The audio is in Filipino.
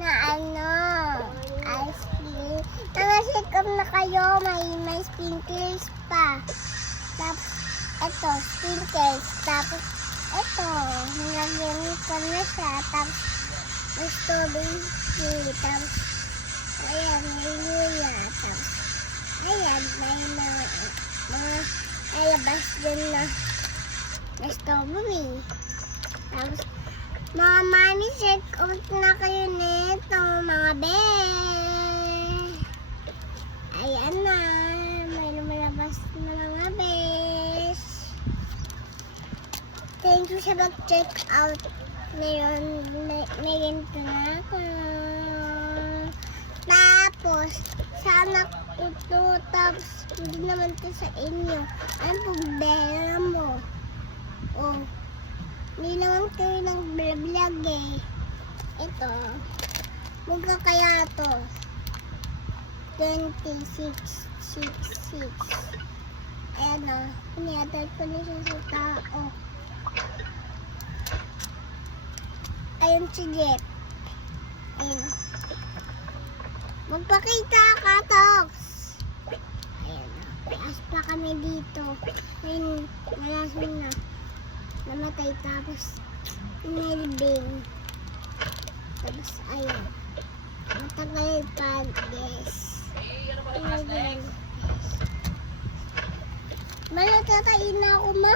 na ice cream. Nakasikap na kayo, may sprinkles pa. Tapos, ito, sprinkles. Tapos, ito, nilagyan ko na siya. Tapos, may strawberry. Tapos, ayan, may luya. Tapos, ayan, may mga alabas din na strawberry. Tapos, mga mami, check out na kayo nito, mga be. Ayan na, may lumalabas na mga bes. Thank you sa mag-check out. Ngayon, may ganito na ako. Tapos, sana ko to. Tapos, hindi naman to sa inyo. Ano problema mo? Oh, hindi naman kayo ng vlog eh. Ito, mugka kaya to. 2666. Ayan o, piniatay ko na siya sa tao. Ayun si Jeff. Ayan. Magpakita ka, Tox. Ayan o, taas pa kami dito. Ayun, nalasing na. Namatay tapos inalibing. Tapos ayun. Matagal pa, guys. Ayan. Malatatain na ako, ma.